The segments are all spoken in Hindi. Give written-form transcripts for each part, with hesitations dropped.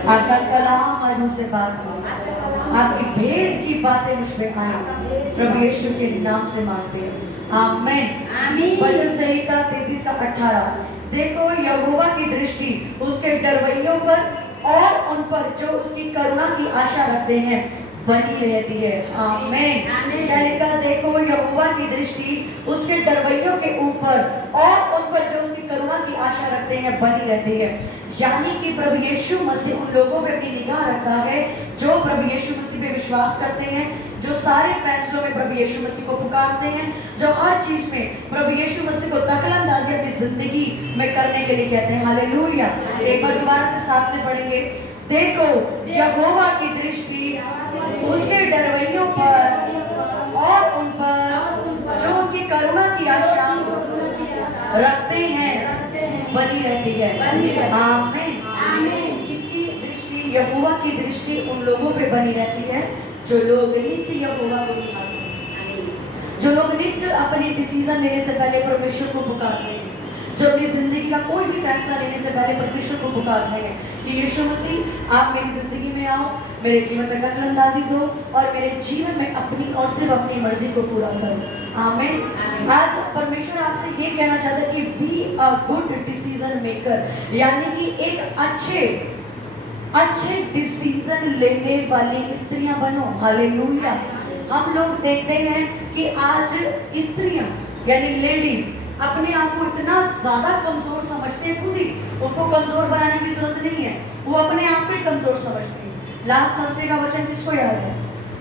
आज का कलाम आज मुझसे बात हो, आपकी भेंट की बातें मुझ पे आए, प्रभु यीशु के नाम से मांगते हैं, आमीन। भजन संहिता 33 का 18। देखो यहोवा की दृष्टि उसके डरवैयों पर और उन पर जो उसकी करुणा की आशा रखते हैं बनी रहती है, आमीन। क्या लिखा? देखो यहोवा की दृष्टि उसके डरवैयों के ऊपर और उन पर जो उसकी करुणा की आशा रखते हैं बनी रहती है। यानी कि प्रभु यीशु मसीह उन लोगों पे अपनी निगाह रखता है जो प्रभु यीशु मसीह पे विश्वास करते हैं, जो सारे फैसलों में प्रभु यीशु मसीह को पुकारते हैं, जो हर चीज में प्रभु यीशु मसीह को दखलंदाजी अपनी जिंदगी में करने के लिए कहते हैं। हालेलुया। एक बार दोबारा से साथ में पढ़ेंगे। देखो यहोवा की दृष्टि उसके डरवैयों पर और उन पर जो उनकी करुणा की आशा रखते हैं बनी रहती है, आमीन। किसकी दृष्टि? यहोवा की दृष्टि उन लोगों पे बनी रहती है जो लोग नित्य यहोवा को पुकारते हैं, जो लोग नित्य अपनी डिसीजन लेने से पहले परमेश्वर को पुकारते हैं, जो अपनी जिंदगी का कोई भी फैसला लेने से पहले परमेश्वर को पुकारते हैं कि यीशु मसीह आप मेरी जिंदगी में आओ, मेरे जीवन में दखलंदाजी दो और मेरे जीवन में अपनी और सिर्फ अपनी मर्जी को पूरा करो, आमीन। आज परमेश्वर आपसे ये कहना चाहता है कि be a good decision maker, यानी कि एक अच्छे डिसीजन लेने वाली स्त्रियां बनो। हालेलुया। हम लोग देखते हैं कि आज स्त्रियां यानी लेडीज अपने आप को इतना ज्यादा कमजोर समझते हैं, खुद ही उनको कमजोर बनाने की जरूरत नहीं है, वो अपने आप को ही कमजोर समझते हैं। लास्ट थर्सडे का वचन किसको याद है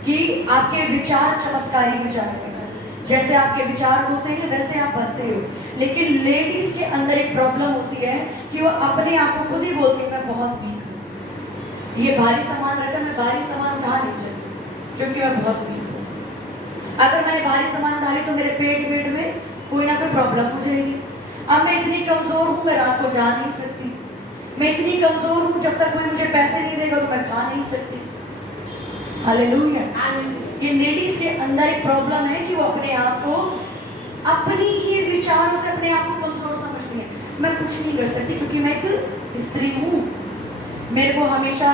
कि आपके विचार चमत्कारी विचार हैं, जैसे आपके विचार होते हैं वैसे आप बनते हो। लेकिन लेडीज के अंदर एक प्रॉब्लम होती है कि वो अपने आप को खुद ही बोलती है मैं बहुत वीक हूँ, ये भारी सामान रखा मैं भारी सामान उठा नहीं सकती क्योंकि मैं बहुत वीक हूँ। अगर मैंने भारी सामान डाली तो मेरे पेट में कोई ना कोई प्रॉब्लम हो जाएगी। अब मैं इतनी कमजोर हूँ मैं रात को जा नहीं सकती, मैं इतनी कमजोर हूँ जब तक कोई मुझे पैसे नहीं देगा तो मैं खा नहीं सकती। हालेलुया। ये लेडीज के अंदर एक प्रॉब्लम है कि वो अपने आप को अपनी ही विचारों से अपने आप को कमजोर समझती है। मैं कुछ नहीं कर सकती क्योंकि मैं एक स्त्री हूँ, मेरे को हमेशा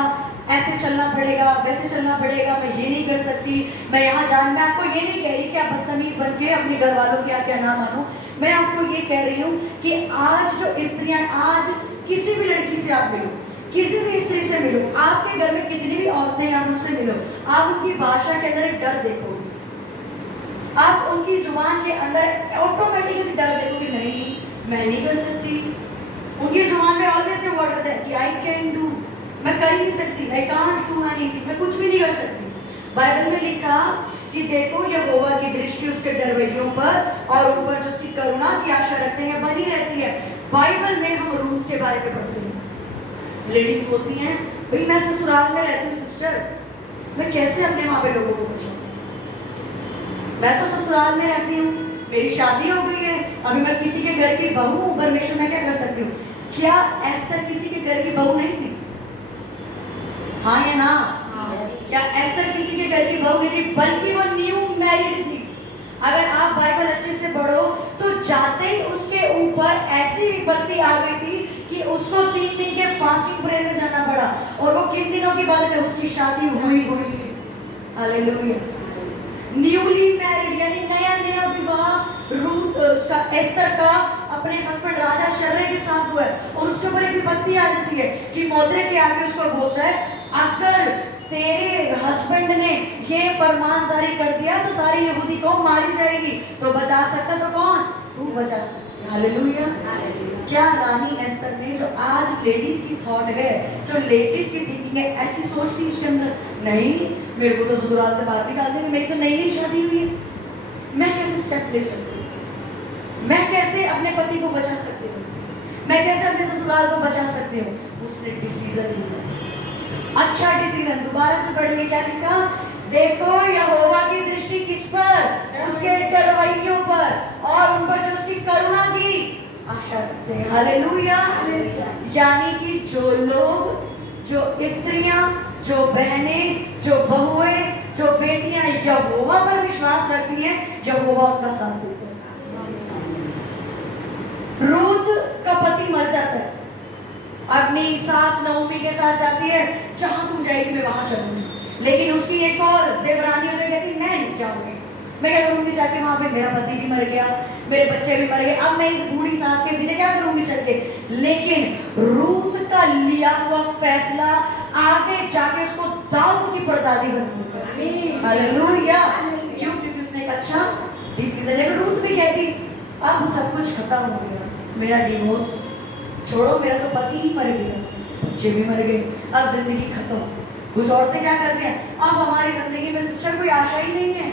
ऐसे चलना पड़ेगा वैसे चलना पड़ेगा, मैं ये नहीं कर सकती, मैं यहाँ जान। मैं आपको ये नहीं कह रही कि आप बदतमीज बन के अपने घर वालों की आज्ञा ना मानो, मैं आपको ये कह रही हूँ कि आज जो स्त्रियाँ, आज किसी भी लड़की से आप मिलो, किसी भी स्त्री से मिलो, आपके घर में कितनी भी औरतें आप उनसे मिलो, आप उनकी भाषा के अंदर एक डर देखोगे, आप उनकी जुबान के अंदर ऑटोमेटिकली डर देखोगे, नहीं मैं नहीं कर सकती। उनकी जुबान में ऑलवेज ये वर्ड रहता है कि आई कैन डू, मैं कर ही नहीं सकती, आई कांट डू एनीथिंग, मैं कुछ भी नहीं कर सकती। बाइबल में लिखा कि देखो यहोवा की दृष्टि उसके डरवैयों पर और उन पर जो उसकी करुणा की आशा रखते हैं बनी रहती है। बाइबल में हम रूथ के बारे में पढ़ते हैं, लेडीज बोलती हैं भाई मैं ससुराल में रहती हूँ सिस्टर, मैं कैसे अपने वहाँ पे लोगों को बचाऊँ, मैं तो ससुराल में रहती हूँ, मेरी शादी हो गई है, अभी मैं किसी के घर की बहू हूँ, परमेश्वर मैं क्या कर सकती हूँ। क्या एस्तर किसी के घर की बहू नहीं थी? हाँ या ना? क्या एस्तर किसी के घर की बहू नहीं थी, बल्कि वो न्यू मैरिड थी। अगर आप बाइबल अच्छे से पढ़ो तो जाते ही उसके ऊपर ऐसी विपत्ति आ गई थी कि उसको 3 दिन के फास्टिंग प्रेयर में जाना पड़ा, और वो किन दिनों की बात है जब उसकी शादी हुई थी। हालेलुया। न्यूली मैरिड यानी नया विवाह रूथ उसका एस्तर का अपने हस्बैंड राजा शर्रे के साथ हुआ है, और उसके ऊपर एक विपत्ति आ जाती है कि मोद्रे के आगे उसको बोलता है अगर तेरे हस्बैंड ने ये फरमान जारी कर दिया तो सारी यहूदी कौम मारी जाएगी, तो बचा सकता तो कौन? तू बचा सकती। हालेलुया। क्या रानी एस्तर ने, जो आज लेडीज की थॉट है, जो लेडीज की थिंकिंग है, ऐसी सोच थी उसके अंदर, नहीं मेरे को तो ससुराल से बाहर निकाल देंगे, मेरी तो नई शादी हुई है, मैं कैसे स्टेप ले सकती हूँ, मैं कैसे अपने पति को बचा सकती हूँ, मैं कैसे अपने ससुराल को बचा सकती हूँ। उसने डिसीजन लिया, अच्छा डिसीजन। दोबारा से पढ़ेंगे क्या लिखा? देखो यहोवा की दृष्टि किस पर? उसके डरवैयों पर और उन पर जो उसकी करुणा की आशा रखते हैं। हालेलुया। यानी कि जो लोग, जो स्त्रियां, जो बहनें, जो बहुएं, जो बेटियां यहोवा पर विश्वास रखती हैं, यहोवा उनका साथ देता है। रूथ का पति मर जाता है, अपनी सास नवमी के साथ जाती है, जहां तू जाएगी मैं वहां चलूंगी। लेकिन उसकी एक और देवरानी होती है, कहती मैं नहीं जाऊंगी, मैं क्या करूंगी जाके वहां पे, मेरा पति भी मर गया, मेरे बच्चे भी मर गए, अब मैं इस बूढ़ी सास के पीछे क्या करूंगी चल के। लेकिन रूत का लिया हुआ फैसला आगे जाके उसको दाऊद की परदादी बनाऊंगा। हालेलुया। क्यों? क्योंकि उसने कहा अच्छा डिसीजन। लेकिन रूत भी कहती अब सब कुछ खत्म हो गया, मेरा डिवोर्स छोड़ो, मेरा तो पति ही मर गया, बच्चे भी मर गए, अब जिंदगी खत्म। कुछ औरतें क्या करती हैं, अब हमारी जिंदगी में सिस्टर कोई आशा ही नहीं है,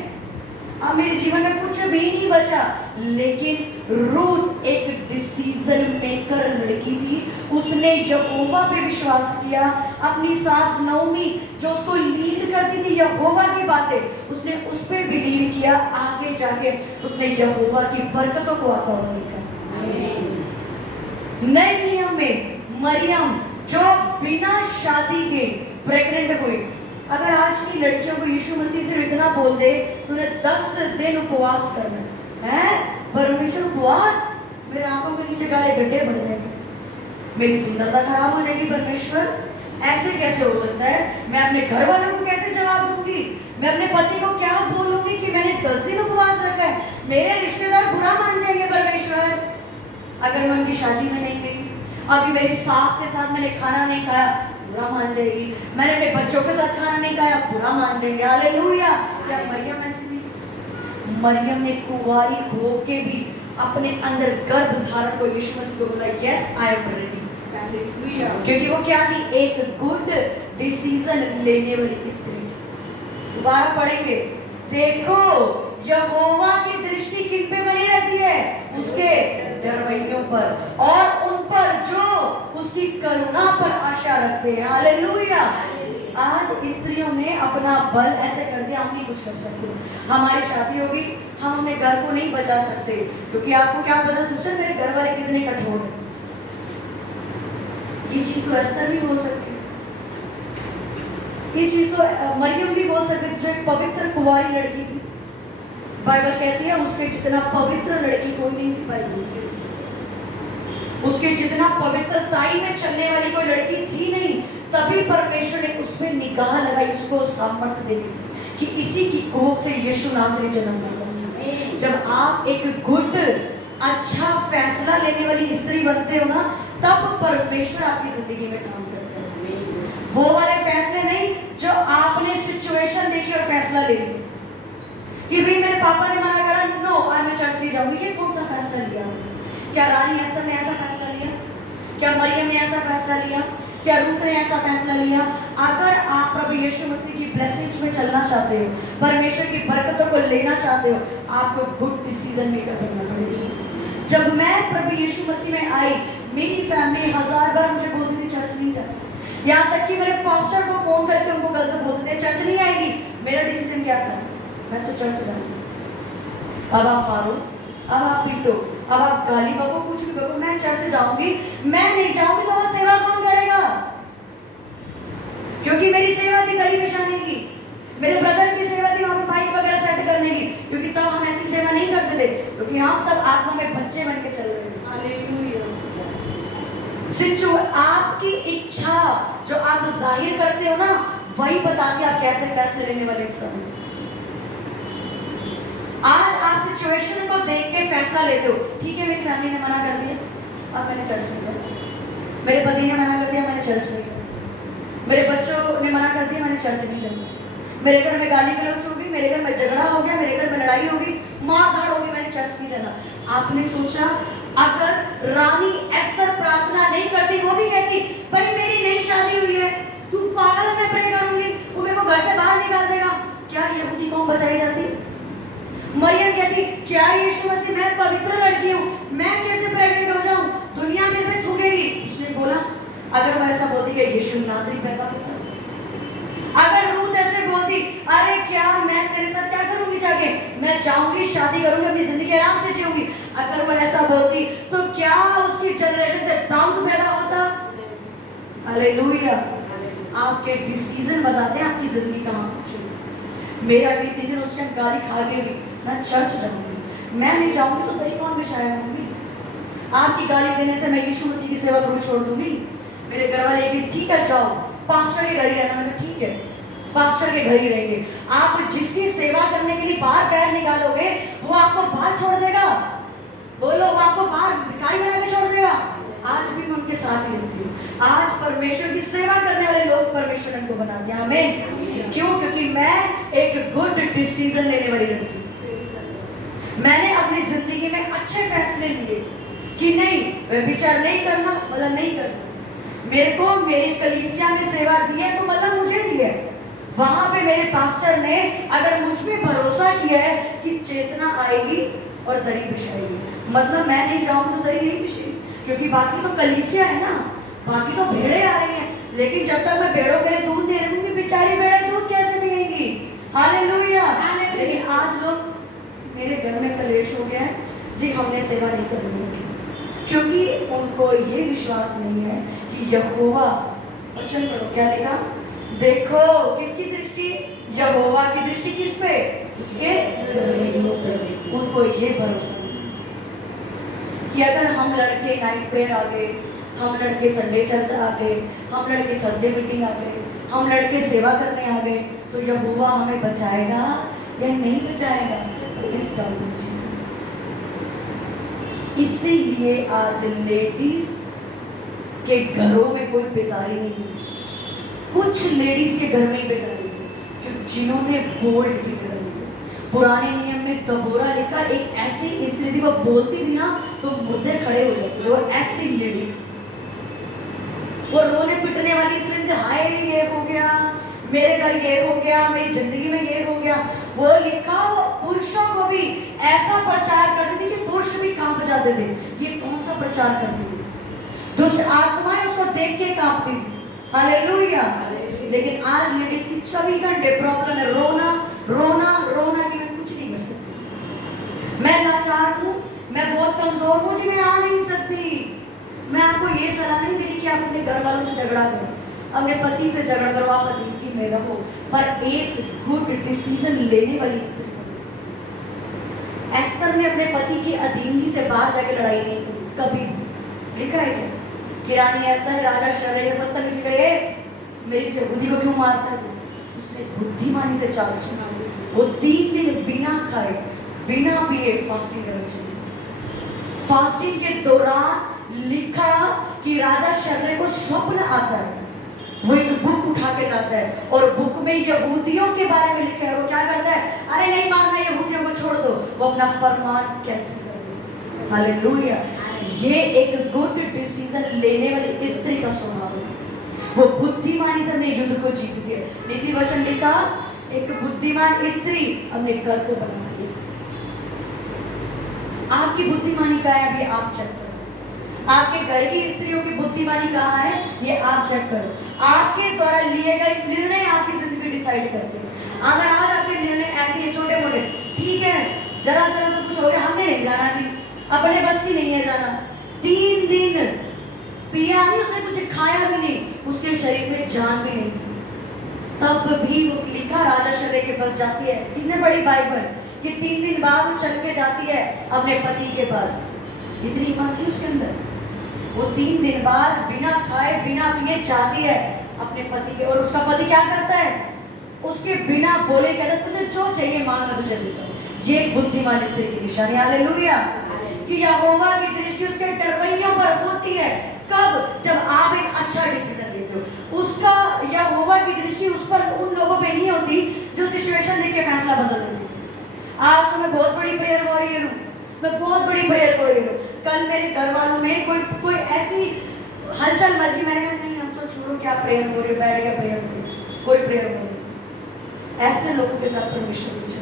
अब मेरे जीवन में कुछ भी नहीं बचा। लेकिन रूथ एक डिसीजन मेकर लड़की थी, उसने यहोवा पे विश्वास किया। अपनी सास नवमी जो उसको लीड करती थी यहोवा की बातें, उसने उस पे बिलीव किया। आगे जाके उसने यहोवा की बरकतों को आता हुआ देखा। नए नियम में मरियम जो बिना शादी के प्रेग्नेंट हुई, अगर आज की लड़कियों को यीशु मसीह से इतना बोल दे तूने 10 दिन उपवास करना है, परमेश्वर उपवास, मेरे आंखों के नीचे काले गड्ढे बढ़ जाएंगे, मेरी सुंदरता खराब हो जाएगी, परमेश्वर ऐसे कैसे हो सकता है, मैं अपने घर वालों को कैसे जवाब दूंगी, मैं अपने पति को क्या बोलूंगी कि मैंने 10 दिन उपवास रखा है, मेरे रिश्तेदार बुरा मान जाएंगे परमेश्वर अगर मैं उनकी शादी में नहीं गई, अभी मेरी सास के साथ मैंने खाना नहीं खाया, बुरा मान जाएगी, मैंने अपने बच्चों के साथ खाना नहीं खाया, बुरा मान जाएंगे। हालेलुया। क्या मरियम ऐसी थी? मरियम ने कुंवारी होके भी अपने अंदर गर्भ धारण को यीशु मसीह को बोला यस आई एम रेडी, क्योंकि वो क्या थी, एक गुड डिसीजन लेने वाली स्त्री थी। दोबारा पढ़ेंगे, देखो यहोवा की दृष्टि किन पे बनी रहती है, उसके डरवैयों पर और उन पर जो उसकी करुणा पर आशा रखते हैं। हालेलुया। आज स्त्रियों ने अपना बल ऐसे कर दिया, हम नहीं कुछ कर सकते, हमारी शादी होगी, हम अपने घर को नहीं बचा सकते, क्योंकि आपको क्या पता सिस्टर मेरे घर वाले कितने कठोर हैं। ये चीज तो एस्तर भी बोल सकती, ये चीज तो मरियम भी बोल सकती, जो एक पवित्र कुंवारी लड़की थी। बाइबल कहती है उसके जितना पवित्र लड़की कोई नहीं थी बाइबल, उसके जितना पवित्रताई में चलने वाली कोई लड़की थी नहीं। तभी परमेश्वर ने उस पर निगाह लगाई, उसको सामर्थ्य दे दी कि इसी की कोख से यीशु नासरी जन्म लेगा। जब आप एक गुड अच्छा फैसला लेने वाली स्त्री बनते हो ना, तब परमेश्वर आपकी जिंदगी में काम करता है। वो वाले फैसले नहीं जो आपने सिचुएशन देखी और फैसला ले लिया कि भाई मेरे पापा ने मना करा, नो आज मैं चर्च नहीं जाऊंगी, ये कौन सा फैसला लिया? क्या रानी एस्तर ने ऐसा फैसला लिया? क्या मरियम ने ऐसा फैसला लिया? क्या रूथ ने ऐसा फैसला लिया? अगर आप प्रभु यीशु मसीह की ब्लेसिंग्स में चलना चाहते हो, परमेश्वर की बरकतों को लेना चाहते हो, आपको गुड डिसीजन मेकर बनना पड़ेगा। जब मैं प्रभु यीशु मसीह में आई, मेरी फैमिली 1000 बार मुझे बोलती थी चर्च नहीं जाना, यहाँ तक कि मेरे पास्टर को फोन करके उनको गलत बोलते थे चर्च नहीं आएगी। मेरा डिसीजन क्या था? मैं तो चर्च जाऊंगी। अब आप मारो, अब आप पीटो, अब आप गाली बको, कुछ भी बको, मैं चर्च जाऊंगी। मैं नहीं जाऊंगी तो वहां सेवा कौन करेगा? क्योंकि मेरी सेवा थी गली बिछाने की, मेरे ब्रदर की सेवा थी वहां पे माइक वगैरह सेट करने की, क्योंकि तब हम ऐसी सेवा नहीं करते थे, क्योंकि हम तब आत्मा में बच्चे बन के चल रहे थे। हालेलुया। आपकी इच्छा जो आप जाहिर करते हो ना, वही बताती है आप कैसे फैसले लेने वाले इंसान हो। आज आप सिचुएशन को देख के फैसला लेते हो, ठीक है मेरी फैमिली ने मना कर दिया, अब मैंने चर्च नहीं जाना, मेरे पति ने मना कर दिया, मैंने चर्च नहीं जाना, मेरे बच्चों ने मना कर दिया, मैंने चर्च नहीं जाना, मेरे घर में गाली गलौज होगी, मेरे घर में झगड़ा हो गया, मेरे घर में लड़ाई होगी, मार धाड़ होगी, मैंने चर्च नहीं जाना। आपने सोचा अगर रानी एस्तर प्रार्थना नहीं करती, वो भी कहती भाई मेरी नई शादी हुई है, तू पागल है, मैं प्रे करूंगी, वो मेरे को घर से बाहर निकाल देगा, क्या यहूदी कौम बचाई जाती? मरियम कहती क्या यीशु मसीह मैं पवित्र लड़की हूँ, मैं कैसे प्रेग्नेंट हो जाऊं, दुनिया मेरे पे थूकेगी। उसने बोला अगर वो ऐसा बोलती कि यीशु नासरी पैदा होता, अगर रूथ ऐसे बोलती अरे क्या मैं तेरे साथ क्या करूंगी, जाके मैं जाऊंगी शादी करूंगी अपनी जिंदगी आराम से जीऊंगी, अगर वो ऐसा बोलती तो क्या उसकी जनरेशन से दाऊद पैदा होता? हालेलुया। आपके डिसीजन बताते हैं आपकी जिंदगी कहाँ पहुंचेगी। मेरा डिसीजन उस टाइम गाली खा के भी मैं चर्च जाऊंगी, मैं नहीं जाऊंगी तो तेरी कौन बिछाया होंगी? आपकी गाली देने से मैं यीशु मसीह की सेवा थोड़ी छोड़ दूंगी। मेरे घर वाले कि ठीक है जाओ पास्टर के घर ही रहना। मैंने ठीक है पास्टर के घर ही रहेंगे। आप जिसकी सेवा करने के लिए बाहर पैर निकालोगे वो आपको बाहर छोड़ देगा। बोलो वो आपको बाहर भिखारी बना के छोड़ देगा। आज भी मैं उनके साथ ही रहती हूँ। आज परमेश्वर की सेवा करने वाले लोग परमेश्वर ने उनको बना दिया। आमीन। क्यों? क्योंकि मैं एक गुड डिसीजन लेने वाली लड़की। मैंने अपनी जिंदगी में अच्छे फैसले लिए कि नहीं व्यभिचार नहीं करना, मतलब नहीं करना। मेरे को मेरी कलीसिया में सेवा दी है तो मतलब मुझे दी है। वहां पे मेरे पास्टर ने अगर मुझ पे भरोसा किया है कि चेतना आएगी और दरी बिछाएगी, मतलब मैं नहीं जाऊंगी तो दरी नहीं बिछेगी, क्योंकि बाकी तो कलीसिया है ना, बाकी तो भेड़े आ रही हैं। लेकिन जब तक मैं भेड़ों के लिए दूध नहीं रखूंगी, बेचारी भेड़ें दूध कैसे पिएंगी? हालेलुया। लेकिन आज लोग मेरे घर में कलेश हो गया है जी, हमने सेवा नहीं करनी होगी, क्योंकि उनको ये विश्वास नहीं है कि यहोवा, वचन पढ़ो क्या लिखा, देखो किसकी दृष्टि, यहोवा की दृष्टि किस पे, उसके घरवालों पे। उनको ये भरोसा नहीं कि अगर हम लड़के नाइट प्रेयर आ गए, हम लड़के संडे चर्च आ गए, हम लड़के थर्सडे मीटिंग आ गए, हम लड़के सेवा करने आ गए, तो यहोवा हमें बचाएगा या नहीं बचाएगा? इस काम में इसीलिए आज लेडीज के घरों में कोई बेदारी नहीं है। कुछ लेडीज के घर में ही बेदारी है जिन्होंने बोल्ड डिसीजन लिया। पुराने नियम में दबोरा लिखा, एक ऐसी स्त्री थी, वो बोलती थी ना तो मुद्दे खड़े हो जाते थे। वो ऐसी लेडीज, वो रोने पिटने वाली स्त्री थी, हाय ये हो गया, मेरे घर ये हो गया, मेरी जिंदगी में ये हो गया। वो लिखा, वो पुरुषों को भी ऐसा प्रचार करती थी कि पुरुष भी कांप जाते थे। ये कौन सा प्रचार करती थी? दुष्ट आत्माएं उसको देख के कांपती थी। हालेलुया। लेकिन आज लेडीज की 24 घंटे प्रॉब्लम है, रोना रोना रोना कि मैं कुछ नहीं कर सकती, मैं लाचार हूँ, मैं बहुत कमजोर हूँ जी, मैं आ नहीं सकती। मैं आपको ये सलाह नहीं दे रही कि आप अपने घर वालों से झगड़ा करो, अपने पति से झगड़ा करो, आप पति में रहो, पर एक गुड डिसीजन लेने वाली स्त्री। एस्तर ने अपने पति की अधीनगी से बाहर जाके लड़ाई नहीं की कभी। लिखा है क्या कि रानी एस्तर राजा शर्रे के बदतमीजी करे, मेरी यहूदी को क्यों मारता है? उसने बुद्धिमानी से चाल चला। वो 3 दिन बिना खाए बिना पिए फास्टिंग करना चाहिए। फास्टिंग के दौरान लिखा कि राजा शर्रे को स्वप्न आता है, वो एक बुक उठा के लाता है और बुक में यहूदियों के बारे में लिखा है। वो क्या करता है? अरे नहीं मानना यहूदियों को छोड़ दो, वो अपना फरमान कैंसिल कर दो। हालेलुया। ये एक गुड डिसीजन लेने वाली स्त्री का स्वभाव है। वो बुद्धिमानी से अपने युद्ध को जीतती है। नीति वचन लिखा, एक बुद्धिमान स्त्री अपने घर को बनाती है। आपकी बुद्धिमानी क्या है? अभी आप चेक करो। आपके घर की स्त्रियों की बुद्धिमानी कहाँ है? ये आप चेक करो। आपके द्वारा लिए गए निर्णय आपकी जिंदगी डिसाइड करते हैं। अगर आज आपके निर्णय ऐसे हैं छोटे मोटे, ठीक है जरा जरा सब कुछ हो गया, हमने नहीं जाना जी, अपने बस की नहीं है जाना। 3 दिन पिया नहीं, उसने कुछ खाया भी नहीं, उसके शरीर में जान भी नहीं थी, तब भी वो लिखा राजा शर्रे के पास जाती है। कितने बड़ी बाइबल कि 3 दिन बाद वो चल के जाती है अपने पति के पास। इतनी हिम्मत थी उसके अंदर। वो 3 दिन बाद बिना खाए बिना पिए जाती है अपने पति के, और उसका पति क्या करता है? उसके बिना बोले कहता है तुझे जो चाहिए मांग मैं तुझे देता हूं। ये बुद्धिमान स्त्री की निशानी। हालेलुया। कि यहोवा की दृष्टि उसके डरवैयों पर होती है। कब? जब आप एक अच्छा डिसीजन लेते हो। उसका यहोवा की दृष्टि उस पर, उन लोगों पे नहीं होती जो सिचुएशन देख के फैसला बदल देते। आज तो मैं बहुत बड़ी प्रेयर वॉरियर हूँ, मैं बहुत बड़ी प्रेयर वॉरियर हूँ। कल मेरे घर वालों में कोई ऐसी हलचल मच गई, मैंने कहा नहीं हम तो छोड़ो, क्या प्रेयर हो रही है, बैठ गया प्रेयर हो रही, कोई प्रेयर हो रही। ऐसे लोगों के साथ परमेश्वर नहीं चलता।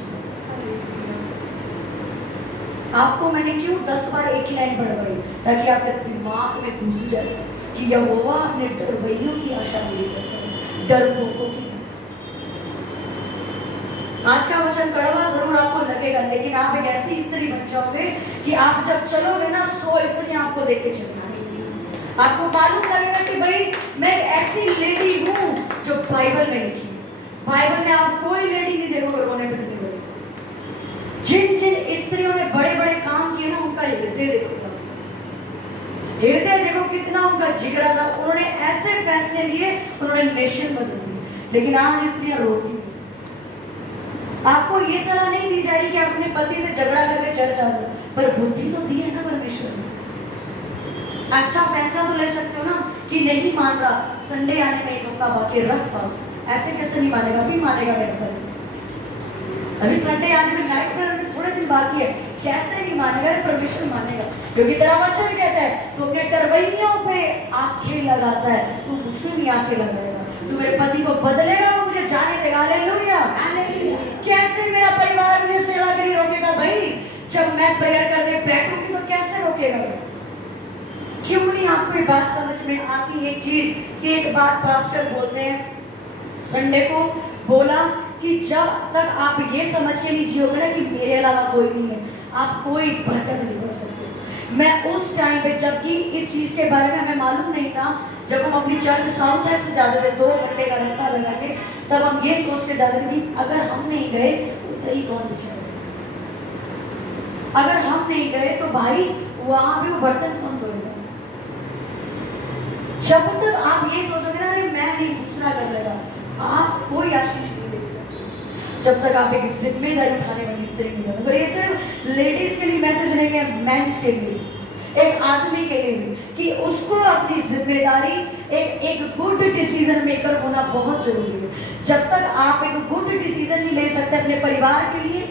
आपको मैंने क्यों 10 बार एक ही लाइन पढ़वाई? ताकि आपके दिमाग में घुस जाए कि यहोवा अपने डरवैयों की आशा नहीं करता, डरपोकों की। आज का वचन कड़वा जरूर आपको लगेगा, लेकिन आप एक ऐसी स्त्री बन जाओगे कि आप जब चलोगे ना 100 स्त्रियां आपको देख के चलना। आपको मालूम लगेगा कि भाई मैं ऐसी लेडी हूँ जो बाइबल में लिखी है। बाइबल में आप कोई लेडी नहीं देखोगे रोने पिटने वाली। जिन जिन स्त्रियों ने बड़े बड़े काम किए ना उनका हृदय देखोगे। हृदय देखो कितना उनका जिगरा था, उन्होंने ऐसे फैसले लिए, उन्होंने नेशन बदल दी। लेकिन आज स्त्रियां रोती हैं। आपको ये सलाह नहीं दी जा रही कि आप अपने पति से झगड़ा करके चर्च आ जाओ, पर बुद्धि तो दी है ना परमेश्वर ने। अच्छा फैसला तो ले सकते हो ना कि नहीं मान रहा, संडे आने में एक हफ्ता बाकी, रख फास्ट। ऐसे कैसे नहीं मानेगा? भी मानेगा मेरा पति। अभी संडे आने में लाइट पर थोड़े दिन बाकी है, कैसे नहीं मानेगा? परमेश्वर मानेगा, क्योंकि तेरा वचन कहता है तू अपने टरबैयों पे आंखें लगाता है, तू कुछ भी नहीं आंखें लगाएगा, तू मेरे पति को बदलेगा, मुझे जाने देगा। हालेलुया। कैसे मेरा परिवार मुझे सेवा के लिए रोकेगा? भाई जब मैं प्रेयर करने बैठूंगी तो कैसे रोकेगा? क्यों नहीं आपको ये बात समझ में आती? एक चीज कि एक बात पास्टर बोलते हैं, संडे को बोला कि जब तक आप ये समझ के नहीं जियोगे ना कि मेरे अलावा कोई नहीं है, आप कोई बरकत नहीं हो सकते। मैं उस टाइम पे, जबकि इस चीज के बारे में हमें मालूम नहीं था, जब हम अपनी चर्च साउथ साइड से जाते थे 2 घंटे का रास्ता लगा के, तब हम ये सोच के जाते थे कि अगर हम नहीं गए तो दही कौन बिछाएगा? अगर हम नहीं गए तो भाई वहां भी वो बर्तन कौन धोएगा? जब तक आप ये सोचोगे ना अरे मैं नहीं, दूसरा कर लेगा, आप कोई आशीष नहीं दे सकते जब तक आप एक जिम्मेदारी उठाने वाली स्त्री नहीं हो। और ये सिर्फ लेडीज के लिए मैसेज नहीं है, मेंस के लिए, एक आदमी के लिए भी, कि उसको अपनी जिम्मेदारी एक गुड डिसीजन मेकर होना बहुत जरूरी है। जब तक आप एक गुड डिसीजन नहीं ले सकते अपने परिवार के लिए,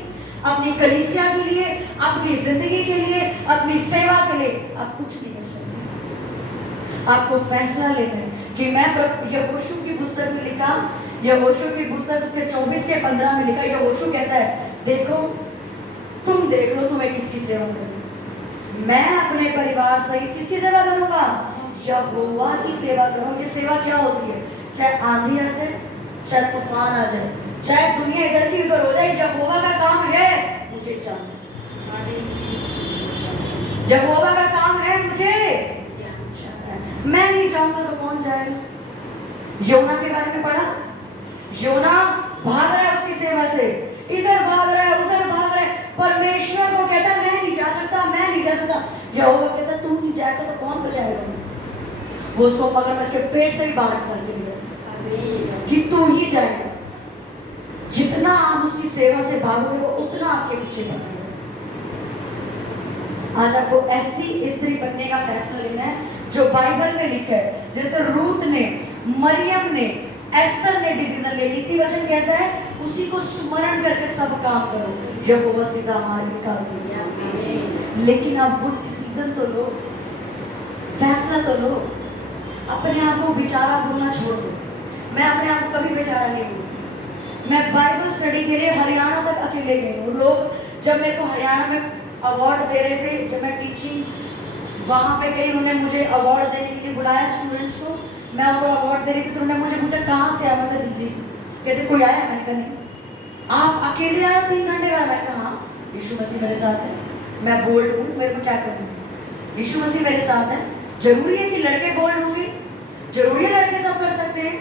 अपनी कलीसिया के लिए, अपनी जिंदगी के लिए, अपनी सेवा के लिए, आप कुछ नहीं कर सकते। आपको फैसला लेना है कि मैं यहोशू की पुस्तक में लिखा, यहोशू की पुस्तक उसके 24 के 15 में लिखा, यहोशू कहता है देखो तुम देख लो तुम्हें किसकी सेवा करनी। मैं अपने परिवार सहित किसकी सेवा करूंगा? यहोवा की सेवा करूंगा। ये सेवा क्या होती है? चाहे आंधी आ जाए, चाहे तूफान आ जाए, चाहे दुनिया इधर की उधर हो जाए, यहोवा का काम है मुझे जाना। यहोवा का काम है मुझे, मैं नहीं जाऊंगा तो कौन जाएगा? योना के बारे में पढ़ा, योना भाग रहा है उसकी सेवा से, इधर भाग रहा है उधर भाग रहा है, परमेश्वर को कहता है मैं नहीं जा सकता, मैं नहीं जा सकता। यहोवा कहता तू नहीं जाएगा तो कौन बचाएगा? वो उसको मगरमच्छ के पेट से भी बाहर निकाल के दिया कि तू ही जाएगा। जितना आप उसकी सेवा से भागोगे वो उतना आपके पीछे भागेगा। आज आपको ऐसी स्त्री बनने का फैसला लेना है जो बाइबल में लिखा है, जैसे रूत ने, मरियम ने, एस्तर ने डिसीजन ले ली थी। वचन कहता है उसी को स्मरण करके सब काम करो, यहोवा सीधा मार्ग निकाल देगा। लेकिन आप गुड डिसीजन तो लो, फैसला तो लो, अपने आप को बेचारा बोलना छोड़ दो। मैं अपने आप को कभी बेचारा नहीं बोलती। मैं बाइबल स्टडी के लिए हरियाणा तक अकेले गई हूँ। लोग जब मेरे को हरियाणा में अवार्ड दे रहे थे, जब मैं टीचिंग वहाँ पे गई, उन्होंने मुझे अवार्ड देने के लिए बुलाया स्टूडेंट्स को, मैं उनको अवार्ड दे रही थी, तो उन्होंने मुझे पूछा कहाँ से आया? मैं दिल्ली से। कहते कोई आया? मैंने कहा नहीं। आप अकेले आए 3 घंटे का? मैं कहा हाँ, यीशु मसीह मेरे साथ है, मैं बोल्ड हूँ, मेरे को क्या करना है? यीशु मसीह मेरे साथ है। जरूरी है कि लड़के बोल्ड होंगे? जरूरी है लड़के सब कर सकते हैं?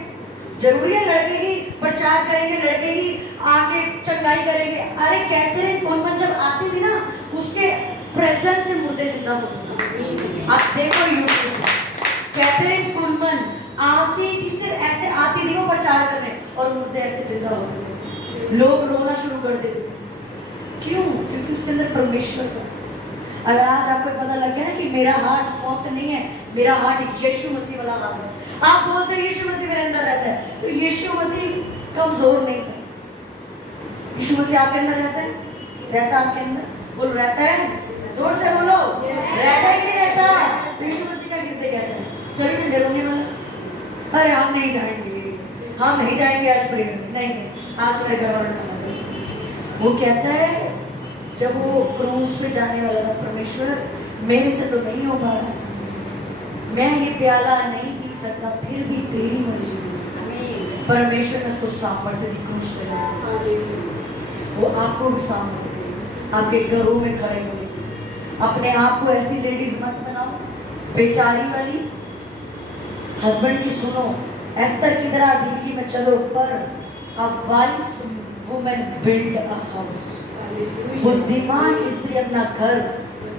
जरूरी है लड़के ही प्रचार करेंगे, लड़के ही आके चंगाई करेंगे? अरे कैथरीन कुलमन जब आती थी ना, उसके प्रेजेंस से मुर्दे जिंदा होते। आप देखो यूट्यूब पर, कैथरीन कुलमन आती थी, सिर्फ ऐसे आती थी वो प्रचार करने, और मुर्दे ऐसे जिंदा होते, लोग रोना शुरू कर देते। क्यों? क्योंकि उसके अंदर परमेश्वर था। अगर आज आपको पता लग गया ना कि मेरा हार्ट सॉफ्ट नहीं है, मेरा हार्ट यीशु मसीह वाला हार्ट है, आप बोलते हो यीशु मसीह मेरे अंदर रहता है, तो यीशु मसीह कमजोर नहीं था। यीशु मसीह आपके अंदर रहता है, रहता आपके अंदर, बोल रहता है, जोर से बोलो, रहता ही नहीं रहता। तो यीशु मसीह का गिरते कैसे? 24 घंटे रोने वाला? अरे हम नहीं जाएंगे, हम नहीं जाएंगे आज प्रेयर में, नहीं आज मेरे घर वाले। वो कहता है जब वो क्रूस पे जाने वाला था, परमेश्वर मेरे से तो नहीं हो पा रहा, मैं ये प्याला नहीं पी सकता, फिर भी तेरी मर्जी। परमेश्वर ने उसको सामर्थ्य दी क्रूस पे जाने। वो आपको भी सामर्थ्य देगा, आपके घरों में खड़े होने। अपने आप को ऐसी लेडीज मत बनाओ बेचारी वाली। हस्बैंड की सुनो, एस्तर की तरह जिंदगी में चलो, पर a wise woman build a house. बुद्धिमान स्त्री अपना घर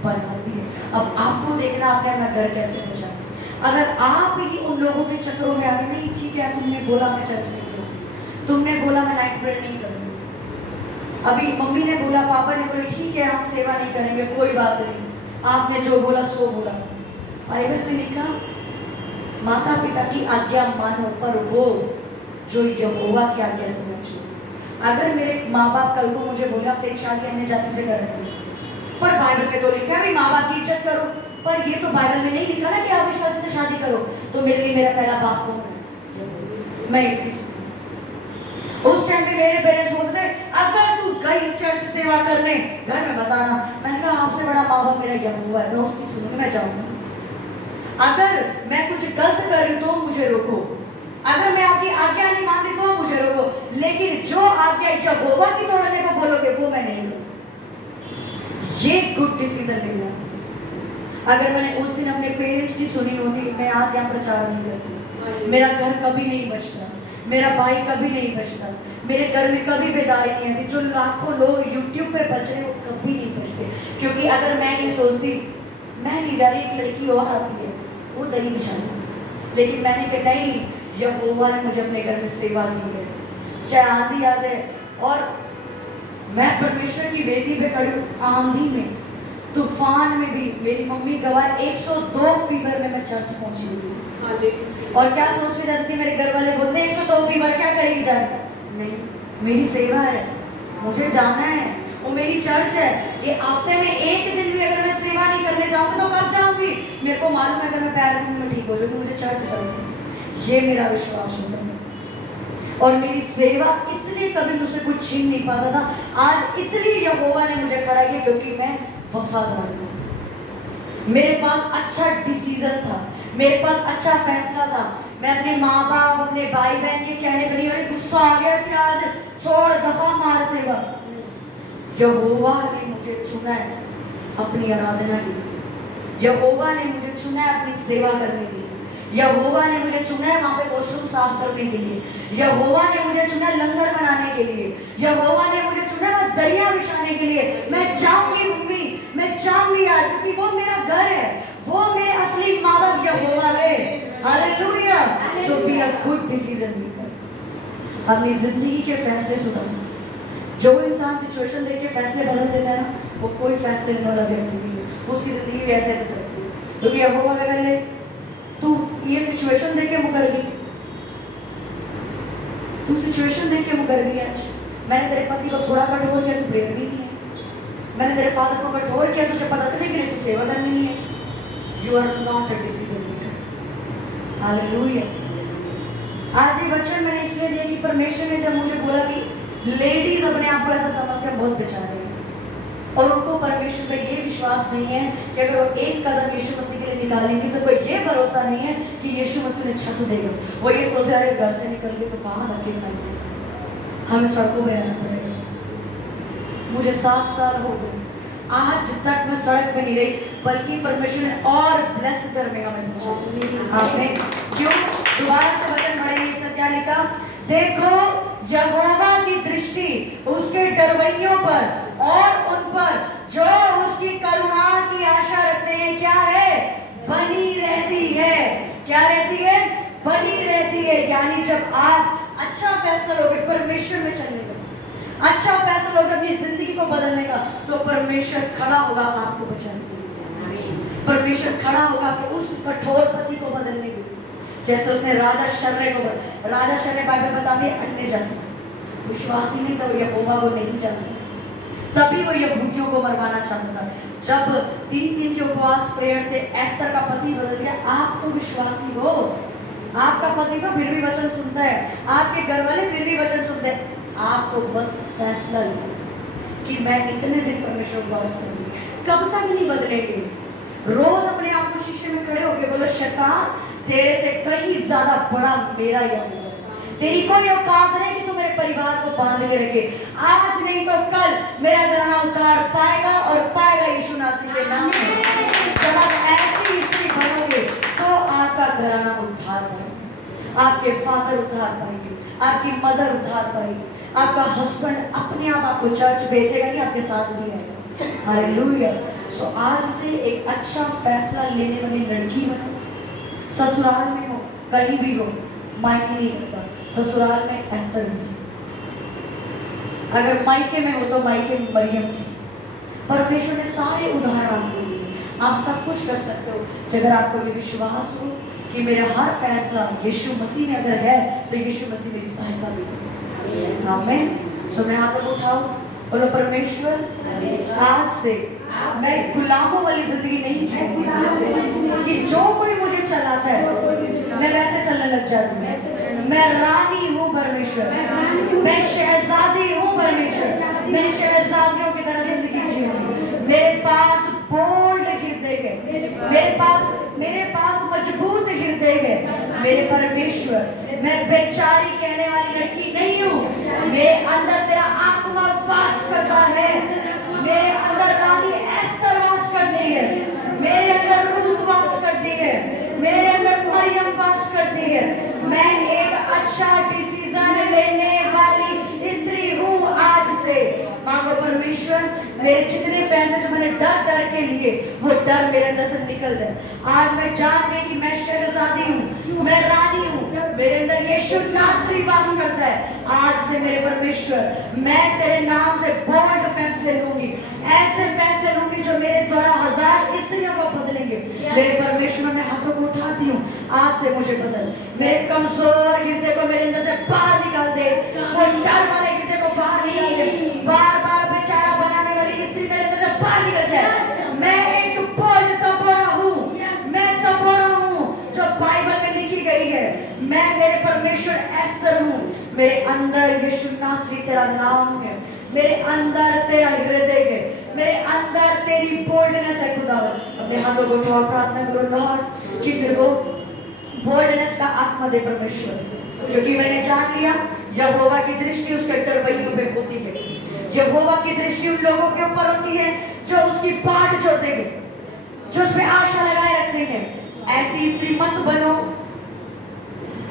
बनाती है। अब आपको देखना आपने अपना घर कैसे बचाए। अगर आप ही उन लोगों के चक्रों में आगे, नहीं ठीक है तुमने बोला मैं चर्च नहीं जाऊँ, तुमने बोला मैं नाइट प्रेयर नहीं करूँगी, अभी मम्मी ने बोला पापा ने बोला ठीक है हम सेवा नहीं करेंगे, कोई बात नहीं, आपने जो बोला सो बोला। बाइबल में लिखा माता पिता की आज्ञा मानो पर वो जो यहोवा की आज्ञा समझो। अगर मेरे माँ बाप कल को मुझे बोला तेरी शादी अन्य जाति से करेंगे, पर बाइबल में तो लिखा है माँ बाप की इज्जत करो, पर ये तो बाइबल में नहीं लिखा ना कि आप विश्वासी से शादी करो, तो मेरे लिए मेरा पहला बाप कौन है? मैं इसकी सुनी। उस टाइम पे मेरे पेरेंट्स बोलते थे अगर तू गई चर्च सेवा करने घर में बताना। मैंने कहा आपसे बड़ा माँ बाप मेरा यहोवा है, मैं उसकी सुनूंगी, मैं जाऊंगी। अगर मैं कुछ गलत कर रही हूँ तो मुझे रोको, अगर मैं आपकी आज्ञा नहीं मान रही तो मुझे रोको, लेकिन जो आज्ञा यहोवा की तोड़ने को बोलोगे वो मैं नहीं करूँगी। ये गुड डिसीजन लेना। अगर मैंने उस दिन अपने पेरेंट्स की सुनी होती, मैं आज यहाँ प्रचार नहीं करती, मेरा घर कभी नहीं बचता, मेरा भाई कभी नहीं बचता, मेरे घर में कभी बेदारी नहीं आती। जो लाखों लोग यूट्यूब पे बच रहे वो कभी नहीं बचते, क्योंकि अगर मैं ये सोचती मैं नहीं जा रही, एक लड़की और आती है वो दही बिछाती, लेकिन मैंने कहा नहीं, यहोवा ने मुझे अपने घर में सेवा दी है, चाहे आंधी आ जाए, और मैं परमेश्वर की वेदी पे खड़ी हूँ, आंधी में तूफान में भी मेरी मम्मी गवाह 102 फीवर में मैं चर्च पहुंची हुई। और क्या सोच के जाती थी, मेरे घर वाले बोलते 102 फीवर क्या करेगी जाके, नहीं मेरी सेवा है, मुझे जाना है, वो मेरी चर्च है। ये हफ्ते में एक दिन भी अगर मैं सेवा नहीं करने जाऊंगी तो कब जाऊंगी? मेरे को मालूम है अगर मैं पैर में ठीक हो जाऊंगी मुझे चर्च जाऊंगी, ये मेरा विश्वास होता है। और मेरी सेवा इसलिए कभी मुझसे कुछ छीन नहीं पाता था, आज इसलिए यहोवा ने मुझे खड़ा किया क्योंकि मैं वफादार था, मेरे पास अच्छा डिसीजन था, मेरे पास अच्छा फैसला था। मैं अपने माँ बाप अपने भाई बहन के कहने पर नहीं, और गुस्सा आ गया कि आज छोड़ दफा मार सेवा। यहोवा ने मुझे चुना है अपनी आराधना के लिए, यहोवा ने मुझे चुना है अपनी सेवा करने के लिए, यहोवा ने मुझे चुना है वहाँ पे वॉशरूम साफ करने के लिए, यहोवा ने मुझे चुना है लंगर बनाने के लिए, यहोवा ने मुझे चुना है दरिया बिछाने के लिए। मैं जाऊंगी मम्मी, मैं जाऊंगी आज, क्योंकि वो मेरा घर है, वो मेरे असली माँ बाप यहोवा है। Hallelujah. So be a good decision maker, अपनी जिंदगी के फैसले सुधारना। जो इंसान सिचुएशन देख के फैसले बदल देता है ना, वो कोई फैसले लेने वाला व्यक्ति नहीं है, उसकी जिंदगी भी ऐसे ऐसे चलती है। क्योंकि यहोवा ने पहले तू ये सिचुएशन देख के मुकर गई, तू सिचुएशन देख के मुकर गई। आज मैंने तेरे पति को थोड़ा कठोर किया, तू प्रेम भी नहीं है, मैंने तेरे फादर को कठोर किया, तुझे पता रखने के लिए तू सेवा करनी नहीं है। You are not a decision maker. Hallelujah. आज ये वचन मैंने इसलिए दिया कि परमेश्वर ने जब मुझे बोला कि लेडीज अपने आप को ऐसा समझते हैं बहुत बेचारे हैं, और उनको परमेश्वर का ये विश्वास नहीं है कि अगर वो एक कदम यीशु मसीह के लिए निकालेंगे तो कोई ये भरोसा नहीं है कि यीशु मसीह ने छत देगा। वो ये सोच रहे घर से निकल गए तो कहाँ धक्के खाएंगे, हमें सड़कों में रहना पड़ेगा। मुझे 7 साल हो गए, आज तक मैं सड़क पे नहीं रही, बल्कि परमेश्वर ने और ब्लेस करेगा मुझे। आपने क्यों? दोबारा से वचन पढ़ेंगे, सब क्या लिखा? देखो यहोवा की दृष्टि उसके डरवैयों पर और उन पर जो उसकी करुणा की आशा रखते हैं क्या है? बनी रहती है। क्या रहती है? बनी रहती है। यानी जब आप अच्छा फैसला लोगे परमेश्वर में चलने का, अच्छा फैसला लोगे अपनी जिंदगी को बदलने का, तो परमेश्वर खड़ा होगा आपको बचाने के लिए, परमेश्वर खड़ा होगा उस कठोर पति को बदलने के लिए। जैसे उसने राजा शर्रे को, राजा शर्रे बाइबल बताते हैं अन्य जाति विश्वासी नहीं था, वो यहोवा को नहीं जानता, तभी वो यहूदियों को मरवाना चाहता था। जब 3 दिन के उपवास प्रेयर से एस्तर का पति बदल गया। आप तो विश्वासी हो, आपका पति तो फिर भी वचन सुनता है, आपके घर वाले फिर भी वचन सुनते हैं, आपको बस फैसला लेना कि मैं इतने दिन परमेश्वर को उपवास करूंगी। कब तक नहीं बदलेंगे? रोज अपने आप को शीशे में खड़े होकर बोलो शैतान तेरे से कहीं ज्यादा बड़ा मेरा यहोवा, तेरी कोई औकात नहीं कि तू मेरे परिवार को बांध के रखे। आज नहीं तो कल मेरा घराना उद्धार पाएगा और पाएगा यीशु नासरी के नाम में। जब आप ऐसी स्त्री बनोगे तो आपका घराना उद्धार पाएगा, आपके फादर उद्धार पाएंगे, आपकी मदर उद्धार पाएगी, आपका हस्बैंड अपने आप आपको चर्च भेजेगा नहीं, आपके साथ भी आएगा। हालेलुया। सो आज से एक अच्छा फैसला लेने वाली लड़की बनो। ससुराल में हो, कहीं भी हो, मायने नहीं करता। ससुराल में एस्तर थी, अगर मायके में हो तो मायके में मरियम थी। परमेश्वर ने सारे उदाहरण आपको दिए, आप सब कुछ कर सकते हो अगर आपको ये विश्वास हो कि मेरा हर फैसला यीशु मसीह में अगर है तो यीशु मसीह मेरी सहायता भी करेगा। आमीन। तो मैं हाथ उठाऊं, बोलो परमेश्वर आज से मैं गुलामों वाली जिंदगी नहीं जीऊंगी कि जो कोई मुझे चलाता है मैं वैसे चलने लग जाती हूँ। मैं रानी हूँ परमेश्वर, मैं शहजादी हूँ परमेश्वर, मैं शहजादियों की तरह जिंदगी जीऊंगी। मेरे पास बोल्ड हृदय है, मेरे पास मजबूत हृदय है। मेरे परमेश्वर मैं बेचारी कहने वाली लड़की नहीं हूँ, मेरे अंदर तेरा आत्मा वास करता है। मेरे अंदर रानी एस्तर वास करती है, मेरे अंदर रूत वास करती है, मेरे अंदर मरियम वास करती है। मैं एक अच्छा डिसीजन लेने वाली स्त्री हूँ आज से। मांगो परमेश्वर मेरे जितने फैसले जो मैंने डर के लिए वो डर मेरे अंदर से निकल जाए। आज मैं जान गई कि मैं शहजादी हूँ, मैं रानी हूँ, मेरे अंदर यीशु नासरी वास करता है। आज से मेरे परमेश्वर मैं तेरे नाम से बोल्ड फैसले लूंगी, ऐसे फैसले लूंगी जो मेरे द्वारा 1000 स्त्रियों को बदलेंगे। मेरे परमेश्वर मैं हाथों को उठाती हूँ, आज से मुझे बदल, मेरे कमजोर हृदय को मेरे अंदर से बाहर निकाल दे, वो डर वाले हृदय को बाहर निकाल दे, बार बार बेचारा बनाने वाली स्त्री मेरे अंदर से बाहर निकल जाए। मैं एक बोल्ड तबोरा हूँ, मैं तबोरा हूँ जो बाइबल में लिखी गई है। मैं मेरे परमेश्वर एस्तर हूँ, मेरे अंदर यीशु नासरी तेरा नाम है, मेरे अंदर तेरा हृदय है, मेरे अंदर तेरी बोल्डनेस है। खुदावन अपने हाथों को उठाओ, प्रार्थना करो लॉर्ड कि मेरे को बोल्डनेस का आत्मा दे परमेश्वर, क्योंकि मैंने जान लिया यहोवा की दृष्टि उसके तरवैयों पे होती है। यहोवा की दृष्टि उन लोगों के ऊपर होती है जो उसकी बाट जोते हैं, जो उस पे आशा लगाए रखते हैं। ऐसी स्त्री मत बनो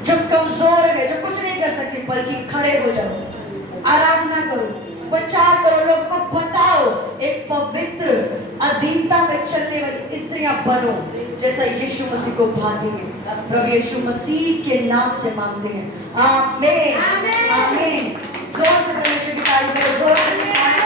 जो कमजोर है, जो कुछ नहीं कर सकती, बल्कि खड़े हो जाओ, आराधना करो, प्रचार करो, लोगों को बताओ, एक पवित्र अधीनता में चलने वाली स्त्रियां बनो जैसा यीशु मसीह को भाती है। प्रभु यीशु मसीह के नाम से मांगते हैं, आमीन आमीन। जोर से परमेश्वर की तारीफ करो, जोर से